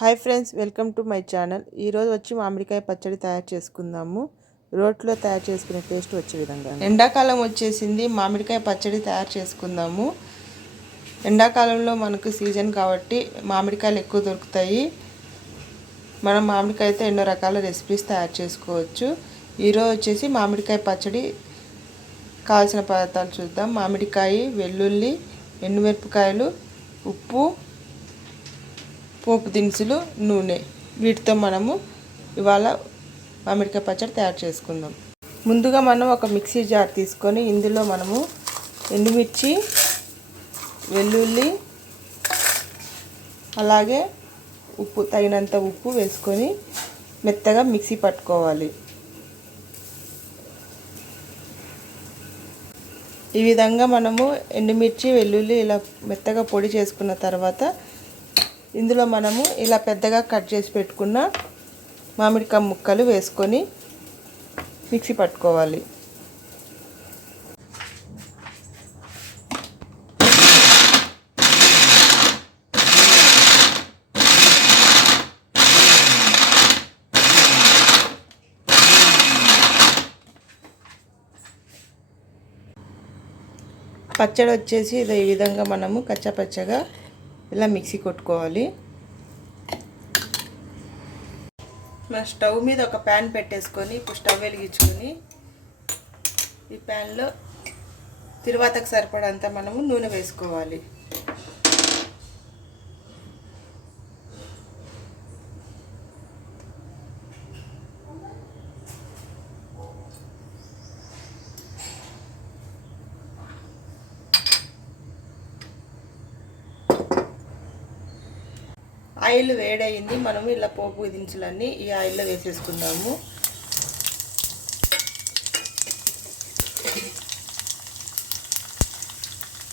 Hi friends welcome to my channel. ఈరోజు వచ్చి మామిడికాయ పచ్చడి తయారు చేసుకుందాము. రోట్లో తయారు చేసుకునే టేస్ట్ వచ్చే విధంగా. ఎండాకాలం వచ్చేసింది మామిడికాయ పచ్చడి తయారు చేసుకుందాము. ఎండాకాలంలో మనకు సీజన్ కాబట్టి మామిడికాయలు ఎక్కువ దొరుకుతాయి. మనం మామిడికాయతో ఎన్నో రకాల రెసిపీస్ తయారు చేసుకోవచ్చు. ఈరోజు వచ్చేసి మామిడికాయ పచ్చడి కావాల్సిన పదార్థాలు చూద్దాం. మామిడికాయ వెల్లుల్లి ఎండుమిరపకాయలు ఉప్పు పోపు దినుసులు నూనె. వీటితో మనము ఇవాళ మామిడికాయ పచ్చడి తయారు చేసుకుందాం. ముందుగా మనం ఒక మిక్సీ జార్ తీసుకొని ఇందులో మనము ఎండుమిర్చి వెల్లుల్లి అలాగే ఉప్పు తగినంత ఉప్పు వేసుకొని మెత్తగా మిక్సీ పట్టుకోవాలి. ఈ విధంగా మనము ఎండుమిర్చి వెల్లుల్లి ఇలా మెత్తగా పొడి చేసుకున్న తర్వాత ఇందులో మనము ఇలా పెద్దగా కట్ చేసి పెట్టుకున్న మామిడికాయ ముక్కలు వేసుకొని మిక్సీ పట్టుకోవాలి. పచ్చడి వచ్చేసి ఈ విధంగా మనము కచ్చపచ్చగా ఇలా మిక్సీ కొట్టుకోవాలి. మన స్టవ్ మీద ఒక ప్యాన్ పెట్టేసుకొని ఇప్పుడు స్టవ్ వెలిగించుకొని ఈ ప్యాన్లో తిరువాతకు సరిపడంత మనము నూనె వేసుకోవాలి. ఆయిల్ వేడయింది. మనము ఇలా పోపు దినుసులన్నీ ఈ ఆయిల్లో వేసేసుకుందాము.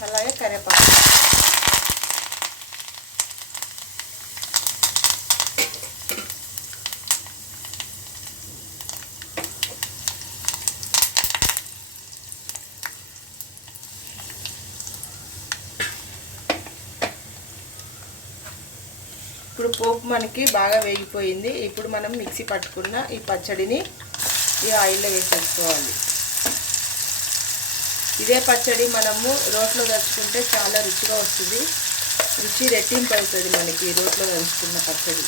అలాగే కరివేపాకు. ఇప్పుడు పోపు మనకి బాగా వేగిపోయింది. ఇప్పుడు మనం మిక్సీ పట్టుకున్న ఈ పచ్చడిని ఈ ఆయిల్లో వేసేసుకోవాలి. ఇదే పచ్చడి మనము రోట్లో దంచుకుంటే చాలా రుచిగా వస్తుంది. రుచి రెట్టింపు అవుతుంది మనకి రోట్లో దంచుకున్న పచ్చడి.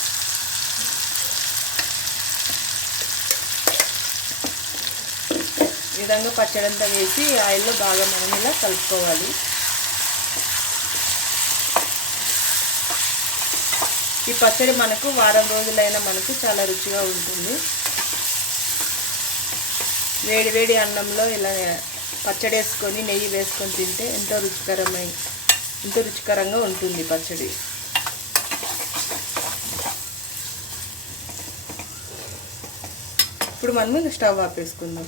ఈ విధంగా పచ్చడి అంతా వేసి ఆయిల్లో బాగా మనం ఇలా కలుపుకోవాలి. ఈ పచ్చడి మనకు వారం రోజులైనా మనకు చాలా రుచిగా ఉంటుంది. వేడి వేడి అన్నంలో ఇలా పచ్చడి వేసుకొని నెయ్యి వేసుకొని తింటే ఎంతో రుచికరమైన ఎంతో రుచికరంగా ఉంటుంది పచ్చడి. ఇప్పుడు మనము స్టవ్ ఆపేసుకుందాం.